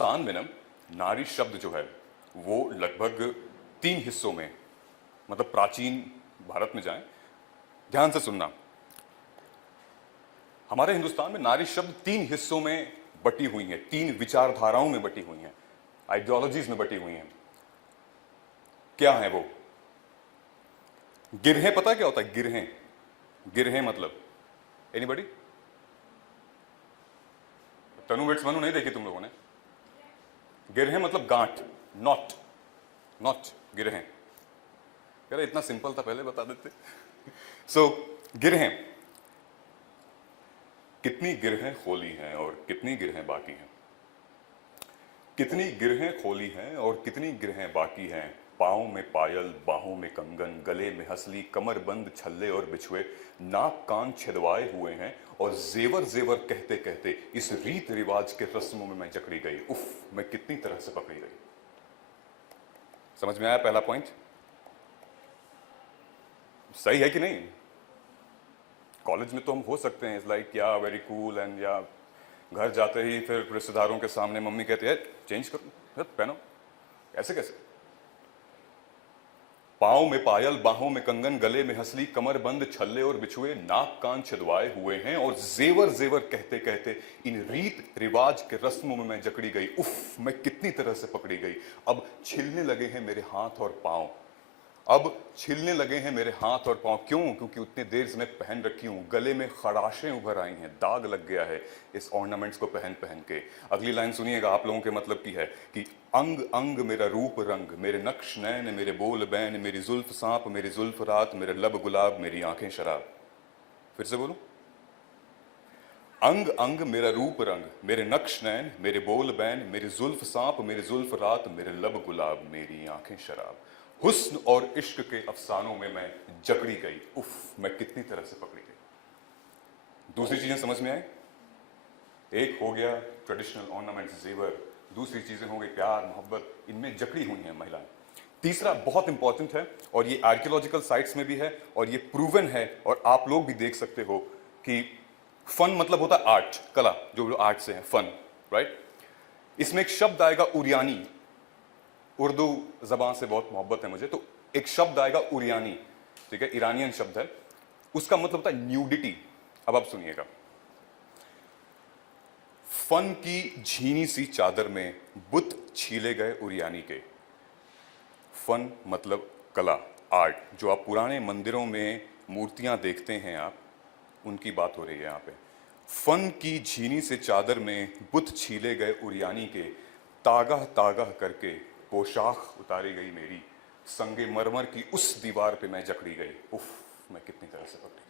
हिंदुस्तान में ना नारी शब्द जो है वो लगभग 3 हिस्सों में, मतलब प्राचीन भारत में जाएं, ध्यान से सुनना। हमारे हिंदुस्तान में नारी शब्द 3 हिस्सों में बटी हुई है, 3 विचारधाराओं में बटी हुई है, आइडियोलॉजीज में बटी हुई है। क्या है वो? गिरहें, पता क्या होता है गिरहें? गिरहें मतलब एनीबॉडी? तनु वेट्स मनु नहीं देखी तुम लोगों ने? गिरहें मतलब गांठ, नॉट, नॉट गिरहें। यार इतना सिंपल था, पहले बता देते। सो गिरहें, कितनी गिरहें खोली हैं और कितनी गिरहें बाकी हैं? कितनी गिरहें खोली हैं और कितनी गिरहें बाकी हैं? पाँव में पायल, बाहों में कंगन, गले में हंसली, कमर बंद छल्ले और बिछुए, नाक कान छिदवाए हुए हैं और जेवर जेवर कहते कहते इस रीत रिवाज के रस्मों में मैं जकड़ी गई। उफ, मैं कितनी तरह से पकड़ी गई। समझ में आया पहला पॉइंट? सही है कि नहीं? कॉलेज में तो हम हो सकते हैं, इज लाइक या वेरी कूल एंड, या घर जाते ही फिर रिश्तेदारों के सामने मम्मी कहती है चेंज करो, पहनो। ऐसे कैसे? पाँव में पायल, बाहों में कंगन, गले में हंसली, कमर बंद छल्ले और बिछुए, नाक कान छिदवाए हुए हैं और जेवर जेवर कहते कहते इन रीत रिवाज के रस्मों में मैं जकड़ी गई। उफ, मैं कितनी तरह से पकड़ी गई। अब छिलने लगे हैं मेरे हाथ और पांव, अब छिलने लगे हैं मेरे हाथ और पांव। क्यों? क्योंकि उतनी देर से मैं पहन रखी हूं। गले में खराशें उभर आई हैं, दाग लग गया है इस ऑर्नामेंट्स को पहन पहन के। अगली लाइन सुनिएगा, आप लोगों के मतलब की है कि अंग अंग मेरा रूप रंग, मेरे नक्श नैन, मेरे बोल बैन, मेरी जुल्फ सांप, मेरी जुल्फ रात, मेरे लब गुलाब, मेरी आंखें शराब। फिर से बोलूं, अंग अंग मेरा रूप रंग, मेरे नक्श नैन, मेरे बोल बैन, मेरी जुल्फ सांप, मेरी जुल्फ रात, मेरे लब गुलाब, मेरी आंखें शराब। हुस्न और इश्क के अफसानों में मैं जकड़ी गई। उफ, मैं कितनी तरह से पकड़ी गई। दूसरी चीजें समझ में आई? एक हो गया ट्रेडिशनल ऑर्नामेंट्स, जेवर। दूसरी चीजें हो गई प्यार, मोहब्बत, इनमें जकड़ी हुई हैं महिलाएं। तीसरा बहुत इंपॉर्टेंट है और ये आर्कियोलॉजिकल साइट्स में भी है और ये प्रूवन है और आप लोग भी देख सकते हो कि फन मतलब होता है आर्ट, कला, जो आर्ट से है, फन, राइट? इसमें एक शब्द आएगा उरियानी। उर्दू जबान से बहुत मोहब्बत है मुझे, तो एक शब्द आएगा उरियानी, ठीक है, ईरानियन शब्द है। उसका मतलब होता है न्यूडिटी। अब आप सुनिएगा, फन की झीनी सी चादर में बुत छीले गए उरियानी के। फन मतलब कला, आर्ट, जो आप पुराने मंदिरों में मूर्तियां देखते हैं आप, उनकी बात हो रही है यहां पे। फन की झीनी से चादर में बुत छीले गए उरियानी के, तागह तागह करके पोशाक उतारी गई मेरी, संगे मरमर की उस दीवार पे मैं जकड़ी गई। उफ, मैं कितनी तरह से पकड़ी।